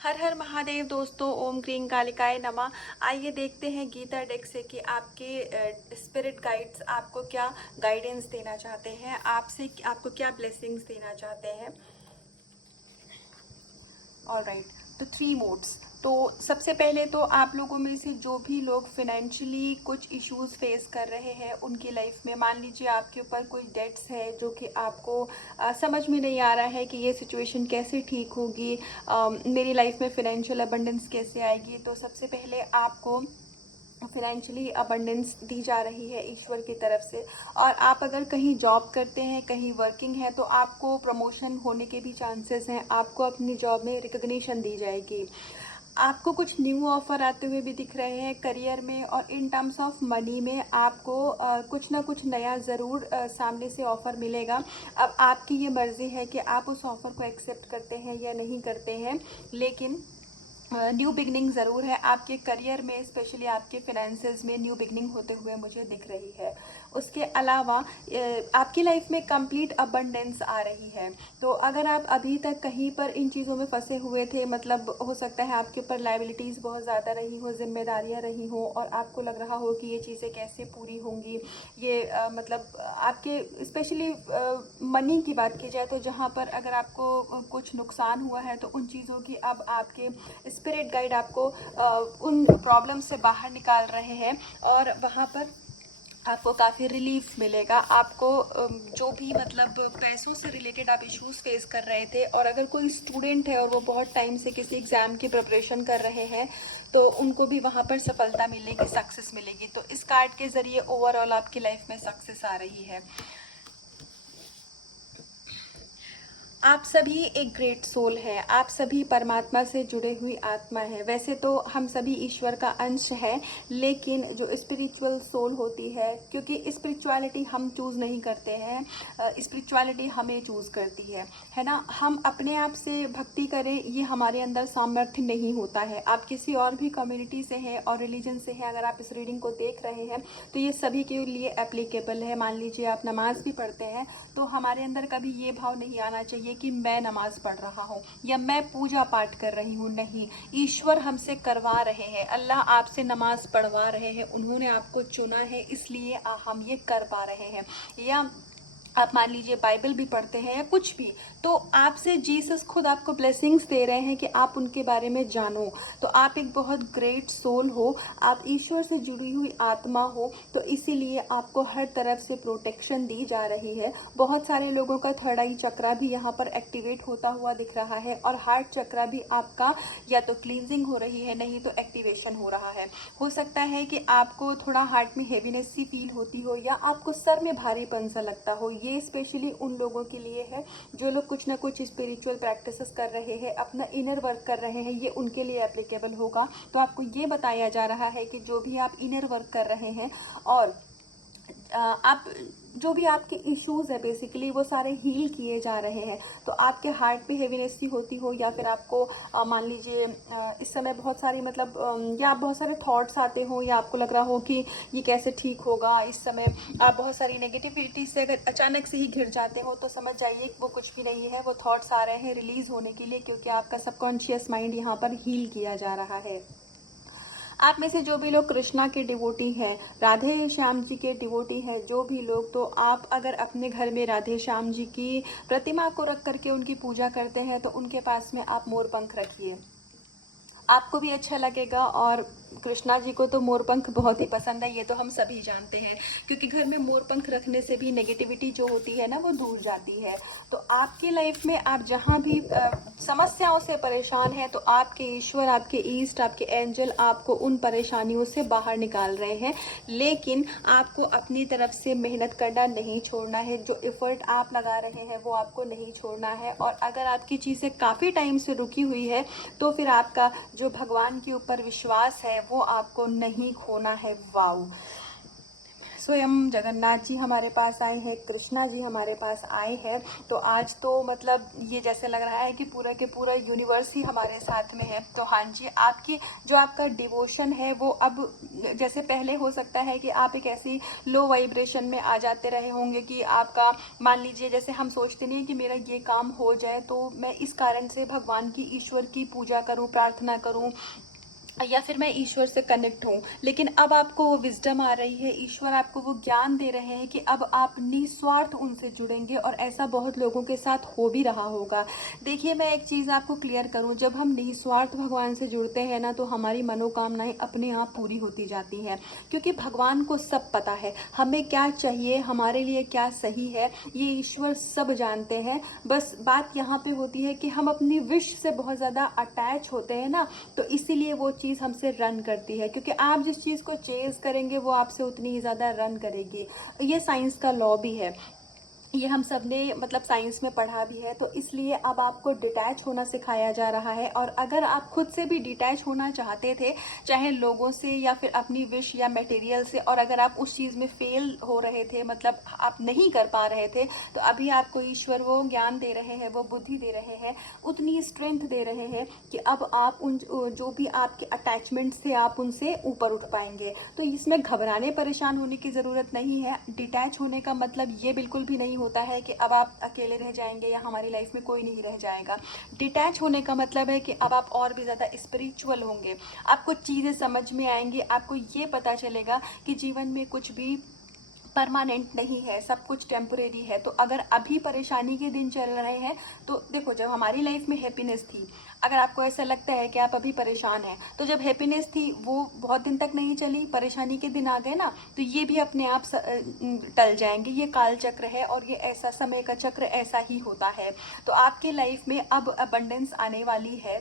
हर हर महादेव दोस्तों, ओम क्रीं कालिकाय नमः। आइए देखते हैं गीता डेक से कि आपके स्पिरिट गाइड्स आपको क्या गाइडेंस देना चाहते हैं, आपको क्या ब्लेसिंग्स देना चाहते हैं। ऑलराइट, तो 3 मोड्स। तो सबसे पहले तो आप लोगों में से जो भी लोग फिनेंशियली कुछ इश्यूज फेस कर रहे हैं उनकी लाइफ में, मान लीजिए आपके ऊपर कोई डेट्स है जो कि आपको समझ में नहीं आ रहा है कि ये सिचुएशन कैसे ठीक होगी, मेरी लाइफ में फिनेंशियल अबंडेंस कैसे आएगी। तो सबसे पहले आपको फिनेंशियली अबंडेंस दी जा रही है ईश्वर की तरफ से। और आप अगर कहीं जॉब करते हैं, कहीं वर्किंग है, तो आपको प्रमोशन होने के भी चांसेस हैं, आपको अपनी जॉब में रिकग्निशन दी जाएगी। आपको कुछ न्यू ऑफर आते हुए भी दिख रहे हैं करियर में, और इन टर्म्स ऑफ मनी में आपको कुछ ना कुछ नया ज़रूर सामने से ऑफ़र मिलेगा। अब आपकी ये मर्ज़ी है कि आप उस ऑफ़र को एक्सेप्ट करते हैं या नहीं करते हैं, लेकिन न्यू बिगनिंग ज़रूर है आपके करियर में, स्पेशली आपके फिनेंसेस में न्यू बिगनिंग होते हुए मुझे दिख रही है। उसके अलावा आपकी लाइफ में कंप्लीट अबंडेंस आ रही है। तो अगर आप अभी तक कहीं पर इन चीज़ों में फंसे हुए थे, मतलब हो सकता है आपके ऊपर लाइबिलिटीज़ बहुत ज़्यादा रही हो, जिम्मेदारियां रही हो, और आपको लग रहा हो कि ये चीज़ें कैसे पूरी होंगी, ये मतलब आपके स्पेशली मनी की बात की जाए तो जहाँ पर अगर आपको कुछ नुकसान हुआ है, तो उन चीज़ों की अब आपके स्पिरिट गाइड आपको उन प्रॉब्लम से बाहर निकाल रहे हैं, और वहाँ पर आपको काफ़ी रिलीफ मिलेगा। आपको जो भी मतलब पैसों से रिलेटेड आप इश्यूज फेस कर रहे थे, और अगर कोई स्टूडेंट है और वो बहुत टाइम से किसी एग्ज़ाम की प्रिपरेशन कर रहे हैं, तो उनको भी वहाँ पर सफलता मिलेगी, सक्सेस मिलेगी। तो इस कार्ड के ज़रिए ओवरऑल आपकी लाइफ में सक्सेस आ रही है। आप सभी एक ग्रेट सोल है, आप सभी परमात्मा से जुड़े हुई आत्मा है। वैसे तो हम सभी ईश्वर का अंश है, लेकिन जो स्पिरिचुअल सोल होती है, क्योंकि स्पिरिचुअलिटी हम चूज़ नहीं करते हैं, स्पिरिचुअलिटी हमें चूज़ करती है ना। हम अपने आप से भक्ति करें, ये हमारे अंदर सामर्थ्य नहीं होता है। आप किसी और भी कम्युनिटी से हैं और रिलीजन से हैं, अगर आप इस रीडिंग को देख रहे हैं तो ये सभी के लिए एप्लीकेबल है। मान लीजिए आप नमाज भी पढ़ते हैं, तो हमारे अंदर कभी ये भाव नहीं आना चाहिए कि मैं नमाज पढ़ रहा हूँ या मैं पूजा पाठ कर रही हूँ। नहीं, ईश्वर हमसे करवा रहे हैं, अल्लाह आपसे नमाज पढ़वा रहे हैं, उन्होंने आपको चुना है, इसलिए हम ये कर पा रहे हैं। या आप मान लीजिए बाइबल भी पढ़ते हैं या कुछ भी, तो आपसे जीसस खुद आपको ब्लेसिंग्स दे रहे हैं कि आप उनके बारे में जानो। तो आप एक बहुत ग्रेट सोल हो, आप ईश्वर से जुड़ी हुई आत्मा हो, तो इसीलिए आपको हर तरफ से प्रोटेक्शन दी जा रही है। बहुत सारे लोगों का थर्ड आई चक्रा भी यहाँ पर एक्टिवेट होता हुआ दिख रहा है, और हार्ट चक्रा भी आपका या तो क्लींजिंग हो रही है, नहीं तो एक्टिवेशन हो रहा है। हो सकता है कि आपको थोड़ा हार्ट में हेवीनेस सी फील होती हो, या आपको सर में भारीपन सा लगता हो। ये स्पेशली उन लोगों के लिए है जो लोग कुछ ना कुछ स्पिरिचुअल प्रैक्टिसेस कर रहे हैं, अपना इनर वर्क कर रहे हैं, ये उनके लिए एप्लीकेबल होगा। तो आपको ये बताया जा रहा है कि जो भी आप इनर वर्क कर रहे हैं, और आप जो भी आपके इश्यूज है बेसिकली वो सारे हील किए जा रहे हैं। तो आपके हार्ट पे हेवीनेस सी होती हो, या फिर आपको मान लीजिए इस समय बहुत सारी मतलब या आप बहुत सारे थॉट्स आते हो, या आपको लग रहा हो कि ये कैसे ठीक होगा, इस समय आप बहुत सारी नेगेटिविटी से अगर अचानक से ही घिर जाते हो, तो समझ जाइए वो कुछ भी नहीं है, वो थॉट्स आ रहे हैं रिलीज होने के लिए, क्योंकि आपका सबकॉन्शियस माइंड यहाँ पर हील किया जा रहा है। आप में से जो भी लोग कृष्णा के डिवोटी हैं, राधे श्याम जी के डिवोटी हैं, जो भी लोग, तो आप अगर अपने घर में राधे श्याम जी की प्रतिमा को रख करके उनकी पूजा करते हैं, तो उनके पास में आप मोर पंख रखिए, आपको भी अच्छा लगेगा। और कृष्णा जी को तो मोरपंख बहुत ही पसंद है, ये तो हम सभी जानते हैं, क्योंकि घर में मोरपंख रखने से भी नेगेटिविटी जो होती है ना, वो दूर जाती है। तो आपकी लाइफ में आप जहाँ भी समस्याओं से परेशान हैं, तो आपके ईश्वर, आपके ईस्ट, आपके एंजल आपको उन परेशानियों से बाहर निकाल रहे हैं। लेकिन आपको अपनी तरफ से मेहनत करना नहीं छोड़ना है, जो एफर्ट आप लगा रहे हैं वो आपको नहीं छोड़ना है। और अगर आपकी चीज़ें काफ़ी टाइम से रुकी हुई है, तो फिर आपका जो भगवान के ऊपर विश्वास है वो आपको नहीं खोना है। वाओ, स्वयं जगन्नाथ जी हमारे पास आए हैं, कृष्णा जी हमारे पास आए हैं। तो आज तो मतलब ये जैसे लग रहा है कि पूरा के पूरा यूनिवर्स ही हमारे साथ में है। तो हाँ जी, आपकी जो आपका डिवोशन है वो अब जैसे पहले हो सकता है कि आप एक ऐसी लो वाइब्रेशन में आ जाते रहे होंगे कि आपका मान लीजिए जैसे हम सोचते नहीं कि मेरा ये काम हो जाए तो मैं इस कारण से भगवान की, ईश्वर की पूजा करूं, प्रार्थना करूं, या फिर मैं ईश्वर से कनेक्ट हूँ। लेकिन अब आपको वो विजडम आ रही है, ईश्वर आपको वो ज्ञान दे रहे हैं कि अब आप निस्वार्थ उनसे जुड़ेंगे, और ऐसा बहुत लोगों के साथ हो भी रहा होगा। देखिए, मैं एक चीज़ आपको क्लियर करूँ, जब हम निस्वार्थ भगवान से जुड़ते हैं ना, तो हमारी मनोकामनाएं अपने आप पूरी होती जाती हैं, क्योंकि भगवान को सब पता है हमें क्या चाहिए, हमारे लिए क्या सही है, ये ईश्वर सब जानते हैं। बस बात यहाँ पे होती है कि हम अपनी विश से बहुत ज़्यादा अटैच होते हैं ना, तो इसीलिए वो चीज़ हमसे रन करती है, क्योंकि आप जिस चीज़ को चेज करेंगे वो आपसे उतनी ही ज़्यादा रन करेगी। ये साइंस का लॉ भी है, ये हम सब ने मतलब साइंस में पढ़ा भी है। तो इसलिए अब आपको डिटैच होना सिखाया जा रहा है, और अगर आप खुद से भी डिटैच होना चाहते थे, चाहे लोगों से या फिर अपनी विश या मटेरियल से, और अगर आप उस चीज़ में फेल हो रहे थे, मतलब आप नहीं कर पा रहे थे, तो अभी आपको ईश्वर वो ज्ञान दे रहे हैं, वो बुद्धि दे रहे हैं, उतनी स्ट्रेंथ दे रहे हैं कि अब आप उन जो भी आपके अटैचमेंट्स थे आप उनसे ऊपर उठ पाएंगे। तो इसमें घबराने परेशान होने की ज़रूरत नहीं है। डिटैच होने का मतलब ये बिल्कुल भी नहीं होता है कि अब आप अकेले रह जाएंगे या हमारी लाइफ में कोई नहीं रह जाएगा। डिटैच होने का मतलब है कि अब आप और भी ज़्यादा स्पिरिचुअल होंगे, आपको चीज़ें समझ में आएंगी, आपको ये पता चलेगा कि जीवन में कुछ भी परमानेंट नहीं है, सब कुछ टेम्परेरी है। तो अगर अभी परेशानी के दिन चल रहे हैं, तो देखो, जब हमारी लाइफ में हैप्पीनेस थी, अगर आपको ऐसा लगता है कि आप अभी परेशान हैं, तो जब हैप्पीनेस थी वो बहुत दिन तक नहीं चली, परेशानी के दिन आ गए ना, तो ये भी अपने आप टल जाएंगे। ये काल चक्र है, और ये ऐसा समय का चक्र ऐसा ही होता है। तो आपके लाइफ में अब अबंडेंस आने वाली है।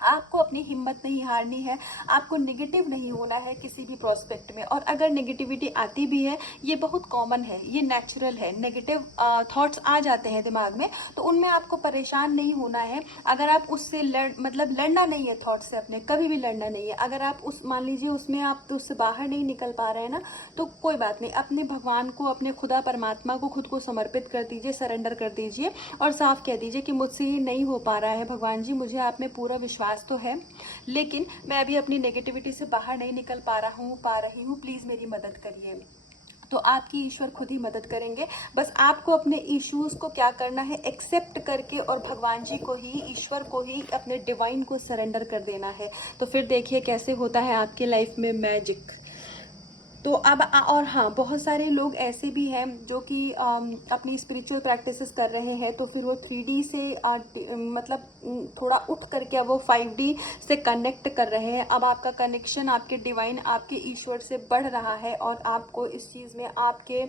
आपको अपनी हिम्मत नहीं हारनी है, आपको नेगेटिव नहीं होना है किसी भी प्रोस्पेक्ट में। और अगर नेगेटिविटी आती भी है, ये बहुत कॉमन है, ये नेचुरल है। नेगेटिव थॉट्स आ जाते हैं दिमाग में, तो उनमें आपको परेशान नहीं होना है। अगर आप उससे लड़ना नहीं है, थॉट से अपने कभी भी लड़ना नहीं है। अगर आप उस मान लीजिए उसमें आप तो उससे बाहर नहीं निकल पा रहे हैं ना, तो कोई बात नहीं, अपने भगवान को, अपने खुदा परमात्मा को खुद को समर्पित कर दीजिए, सरेंडर कर दीजिए, और साफ कह दीजिए कि मुझसे ये नहीं हो पा रहा है भगवान जी, मुझे आप में पूरा विश्वास तो है, लेकिन मैं अभी अपनी नेगेटिविटी से बाहर नहीं निकल पा रही हूँ, प्लीज़ मेरी मदद करिए। तो आपकी ईश्वर खुद ही मदद करेंगे। बस आपको अपने इश्यूज को क्या करना है, एक्सेप्ट करके, और भगवान जी को ही, ईश्वर को ही, अपने डिवाइन को सरेंडर कर देना है। तो फिर देखिए कैसे होता है आपके लाइफ में मैजिक। तो अब और हाँ, बहुत सारे लोग ऐसे भी हैं जो कि अपनी स्पिरिचुअल प्रैक्टिसेस कर रहे हैं, तो फिर वो 3D से मतलब थोड़ा उठ करके अब वो 5D से कनेक्ट कर रहे हैं। अब आपका कनेक्शन आपके डिवाइन, आपके ईश्वर से बढ़ रहा है, और आपको इस चीज़ में आपके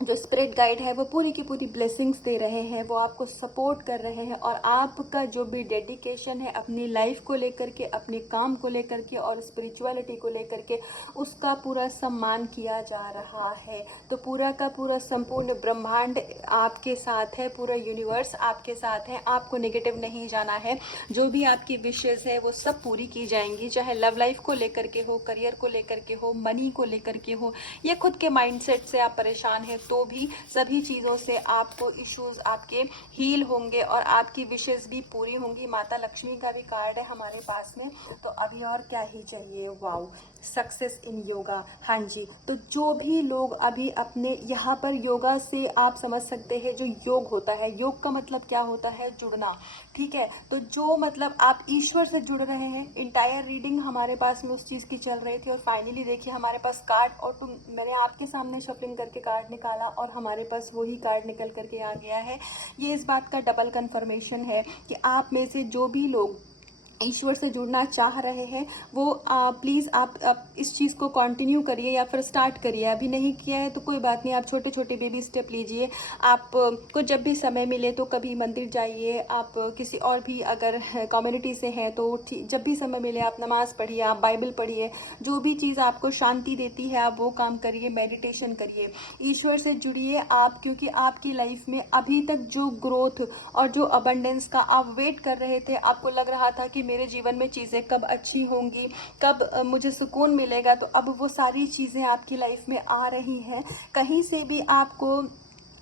जो स्पिरिट गाइड है वो पूरी की पूरी ब्लेसिंग्स दे रहे हैं, वो आपको सपोर्ट कर रहे हैं, और आपका जो भी डेडिकेशन है अपनी लाइफ को लेकर के, अपने काम को लेकर के, और स्पिरिचुअलिटी को लेकर के, उसका पूरा सम्मान किया जा रहा है। तो पूरा का पूरा संपूर्ण ब्रह्मांड आपके साथ है, पूरा यूनिवर्स आपके साथ है। आपको नेगेटिव नहीं जाना है, जो भी आपकी विशेष है वो सब पूरी की जाएंगी, चाहे लव लाइफ को लेकर के हो, करियर को लेकर के हो, मनी को लेकर के हो, या खुद के माइंडसेट से आप परेशान हैं, तो भी सभी चीज़ों से आपको इश्यूज आपके हील होंगे, और आपकी विशेष भी पूरी होंगी। माता लक्ष्मी का भी कार्ड है हमारे पास में, तो अभी और क्या ही चाहिए। Wow, success in yoga. हाँ जी, तो जो भी लोग अभी अपने यहाँ पर योगा से आप समझ सकते हैं, जो योग होता है, योग का मतलब क्या होता है, जुड़ना, ठीक है। तो जो मतलब आप ईश्वर से जुड़ रहे हैं, इंटायर रीडिंग हमारे पास में उस चीज़ की चल रही थी, और फाइनली देखिए हमारे पास कार्ड, और मैंने आपके सामने शफलिंग करके कार्ड निकाला, और हमारे पास वही कार्ड निकल करके आ गया है। ये इस बात का डबल कंफर्मेशन है कि आप में से जो भी लोग ईश्वर से जुड़ना चाह रहे हैं, वो प्लीज़ आप इस चीज़ को कंटिन्यू करिए, या फिर स्टार्ट करिए। अभी नहीं किया है तो कोई बात नहीं, आप छोटे छोटे बेबी स्टेप लीजिए। आप को जब भी समय मिले तो कभी मंदिर जाइए, आप किसी और भी अगर कम्युनिटी से हैं तो जब भी समय मिले आप नमाज़ पढ़िए, आप बाइबल पढ़िए, जो भी चीज़ आपको शांति देती है आप वो काम करिए, मेडिटेशन करिए, ईश्वर से जुड़िए आप। क्योंकि आपकी लाइफ में अभी तक जो ग्रोथ और जो अबंडेंस का आप वेट कर रहे थे, आपको लग रहा था कि मेरे जीवन में चीज़ें कब अच्छी होंगी, कब मुझे सुकून मिलेगा। तो अब वो सारी चीज़ें आपकी लाइफ में आ रही हैं। कहीं से भी आपको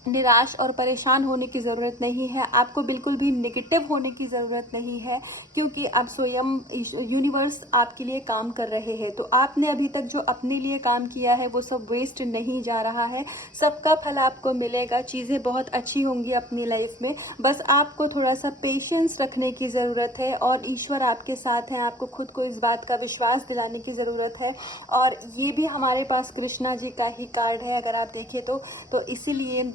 निराश और परेशान होने की ज़रूरत नहीं है, आपको बिल्कुल भी नेगेटिव होने की ज़रूरत नहीं है, क्योंकि अब स्वयं यूनिवर्स आपके लिए काम कर रहे हैं। तो आपने अभी तक जो अपने लिए काम किया है वो सब वेस्ट नहीं जा रहा है, सबका फल आपको मिलेगा, चीज़ें बहुत अच्छी होंगी अपनी लाइफ में। बस आपको थोड़ा सा पेशेंस रखने की ज़रूरत है और ईश्वर आपके साथ हैं, आपको खुद को इस बात का विश्वास दिलाने की ज़रूरत है। और ये भी हमारे पास कृष्णा जी का ही कार्ड है अगर आप देखें तो इसीलिए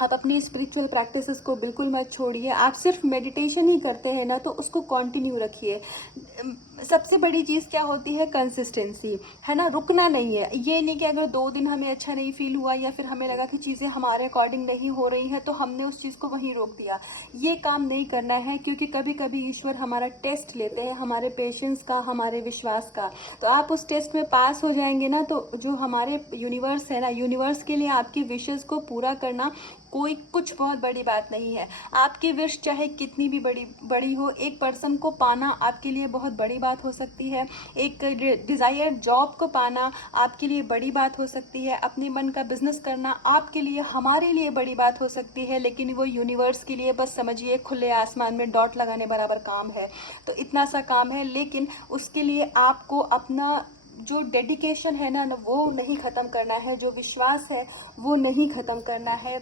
आप अपनी स्पिरिचुअल प्रैक्टिसेस को बिल्कुल मत छोड़िए। आप सिर्फ मेडिटेशन ही करते हैं ना, तो उसको कंटिन्यू रखिए। सबसे बड़ी चीज़ क्या होती है? कंसिस्टेंसी, है ना, रुकना नहीं है। ये नहीं कि अगर 2 दिन हमें अच्छा नहीं फील हुआ या फिर हमें लगा कि चीज़ें हमारे अकॉर्डिंग नहीं हो रही हैं तो हमने उस चीज़ को वहीं रोक दिया। ये काम नहीं करना है, क्योंकि कभी कभी ईश्वर हमारा टेस्ट लेते हैं, हमारे पेशेंस का, हमारे विश्वास का। तो आप उस टेस्ट में पास हो जाएंगे ना, तो जो हमारे यूनिवर्स है ना, यूनिवर्स के लिए आपकी विशेज़ को पूरा करना कोई कुछ बहुत बड़ी बात नहीं है। आपकी विश चाहे कितनी भी बड़ी हो, एक पर्सन को पाना आपके लिए बहुत बड़ी बात हो सकती है। एक डिज़ायर जॉब को पाना आपके लिए बड़ी बात हो सकती है। अपने मन का बिजनेस करना आपके लिए, हमारे लिए बड़ी बात हो सकती है, लेकिन वो यूनिवर्स के लिए बस समझिए खुले आसमान में डॉट लगाने बराबर काम है। तो इतना सा काम है, लेकिन उसके लिए आपको अपना जो डेडिकेशन है ना वो नहीं ख़त्म करना है, जो विश्वास है वो नहीं ख़त्म करना है।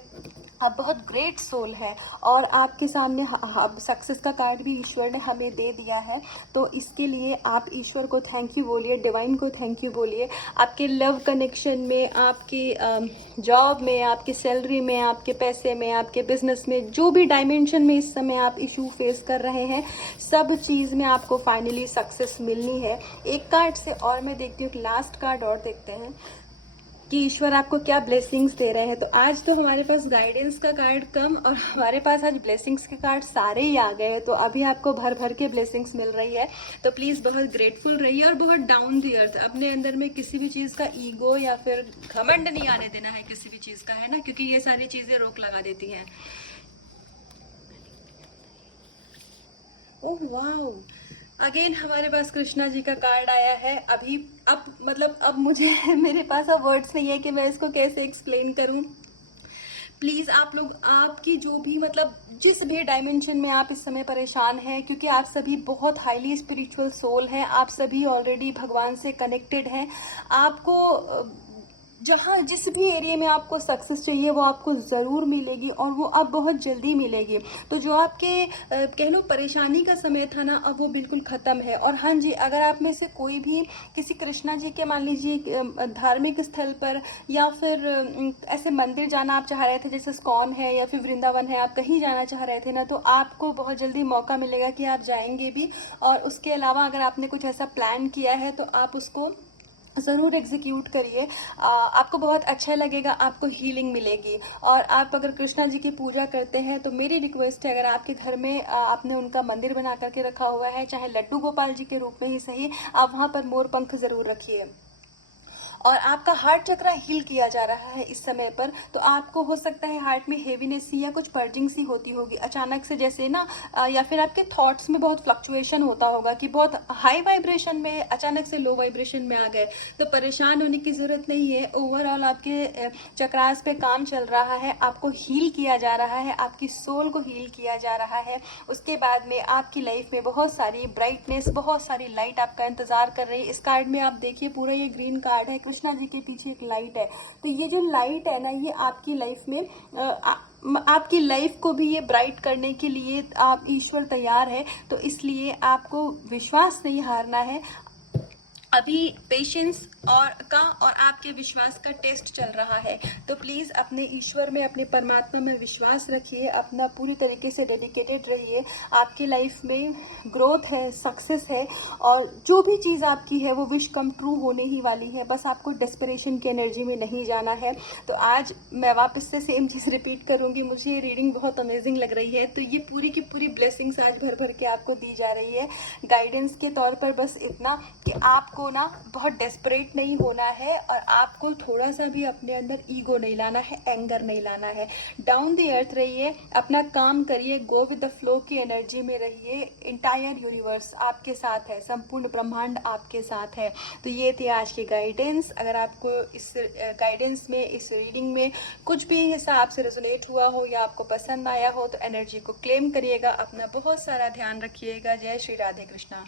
आप बहुत ग्रेट सोल है और आपके सामने अब सक्सेस का कार्ड भी ईश्वर ने हमें दे दिया है। तो इसके लिए आप ईश्वर को थैंक यू बोलिए, डिवाइन को थैंक यू बोलिए। आपके लव कनेक्शन में, आपकी जॉब में, आपकी सैलरी में, आपके पैसे में, आपके बिजनेस में, जो भी डायमेंशन में इस समय आप इशू फेस कर रहे हैं, सब चीज़ में आपको फाइनली सक्सेस मिलनी है। एक कार्ड से और मैं देखती हूँ, एक लास्ट कार्ड और देखते हैं कि ईश्वर आपको क्या ब्लेसिंग्स दे रहे हैं। तो आज तो हमारे पास गाइडेंस का कार्ड कम और हमारे पास आज ब्लेसिंग्स के कार्ड सारे ही आ गए हैं। तो अभी आपको भर भर के ब्लेसिंग्स मिल रही है। तो प्लीज़ बहुत ग्रेटफुल रहिए और बहुत डाउन टू अर्थ। अपने अंदर में किसी भी चीज़ का ईगो या फिर घमंड नहीं आने देना है किसी भी चीज़ का, है ना, क्योंकि ये सारी चीज़ें रोक लगा देती हैं। ओह वाओ, अगेन हमारे पास कृष्णा जी का कार्ड आया है। अब मुझे मेरे पास अब वर्ड्स नहीं है कि मैं इसको कैसे एक्सप्लेन करूं। प्लीज़ आप लोग, आपकी जो भी जिस भी डायमेंशन में आप इस समय परेशान हैं, क्योंकि आप सभी बहुत हाईली स्पिरिचुअल सोल हैं, आप सभी ऑलरेडी भगवान से कनेक्टेड हैं। आपको जहाँ जिस भी एरिया में आपको सक्सेस चाहिए वो आपको ज़रूर मिलेगी और वो अब बहुत जल्दी मिलेगी। तो जो आपके कह लो परेशानी का समय था ना, अब वो बिल्कुल ख़त्म है। और हाँ जी, अगर आप में से कोई भी किसी कृष्णा जी के, मान लीजिए धार्मिक स्थल पर या फिर ऐसे मंदिर जाना आप चाह रहे थे, जैसे इस्कॉन है या फिर वृंदावन है, आप कहीं जाना चाह रहे थे ना, तो आपको बहुत जल्दी मौका मिलेगा कि आप जाएंगे भी। और उसके अलावा अगर आपने कुछ ऐसा प्लान किया है तो आप उसको ज़रूर एग्जीक्यूट करिए। आपको बहुत अच्छा लगेगा, आपको हीलिंग मिलेगी। और आप अगर कृष्णा जी की पूजा करते हैं तो मेरी रिक्वेस्ट है, अगर आपके घर में आपने उनका मंदिर बना करके रखा हुआ है, चाहे लड्डू गोपाल जी के रूप में ही सही, आप वहाँ पर मोर पंख ज़रूर रखिए। और आपका हार्ट चक्रा हील किया जा रहा है इस समय पर। तो आपको हो सकता है हार्ट में हेवीनेस सी या कुछ पर्जिंग सी होती होगी अचानक से, जैसे ना, या फिर आपके थॉट्स में बहुत फ्लक्चुएशन होता होगा कि बहुत हाई वाइब्रेशन में अचानक से लो वाइब्रेशन में आ गए। तो परेशान होने की ज़रूरत नहीं है। ओवरऑल आपके चक्रास पे काम चल रहा है, आपको हील किया जा रहा है, आपकी सोल को हील किया जा रहा है। उसके बाद में आपकी लाइफ में बहुत सारी ब्राइटनेस, बहुत सारी लाइट आपका इंतज़ार कर रही है। इस कार्ड में आप देखिए, पूरा ये ग्रीन कार्ड है, कृष्णा जी के पीछे एक लाइट है। तो ये जो लाइट है ना, ये आपकी लाइफ में आपकी लाइफ को भी ये ब्राइट करने के लिए आप ईश्वर तैयार है। तो इसलिए आपको विश्वास नहीं हारना है। अभी पेशेंस और आपके विश्वास का टेस्ट चल रहा है। तो प्लीज़ अपने ईश्वर में, अपने परमात्मा में विश्वास रखिए, अपना पूरी तरीके से डेडिकेटेड रहिए। आपकी लाइफ में ग्रोथ है, सक्सेस है, और जो भी चीज़ आपकी है वो विश कम ट्रू होने ही वाली है। बस आपको डेस्परेशन की एनर्जी में नहीं जाना है। तो आज मैं वापस से सेम चीज़ रिपीट करूँगी, मुझे ये रीडिंग बहुत अमेजिंग लग रही है। तो ये पूरी की पूरी ब्लेसिंग्स आज भर भर के आपको दी जा रही है गाइडेंस के तौर पर। बस इतना कि आपको आपको ना बहुत डेस्परेट नहीं होना है और आपको थोड़ा सा भी अपने अंदर ईगो नहीं लाना है, एंगर नहीं लाना है। डाउन द अर्थ रहिए, अपना काम करिए, गो विद द फ्लो की एनर्जी में रहिए। इंटायर यूनिवर्स आपके साथ है, संपूर्ण ब्रह्मांड आपके साथ है। तो ये थी आज की गाइडेंस। अगर आपको इस गाइडेंस में, इस रीडिंग में कुछ भी हिसाब से रेजोनेट हुआ हो या आपको पसंद आया हो तो एनर्जी को क्लेम करिएगा। अपना बहुत सारा ध्यान रखिएगा। जय श्री राधे कृष्णा।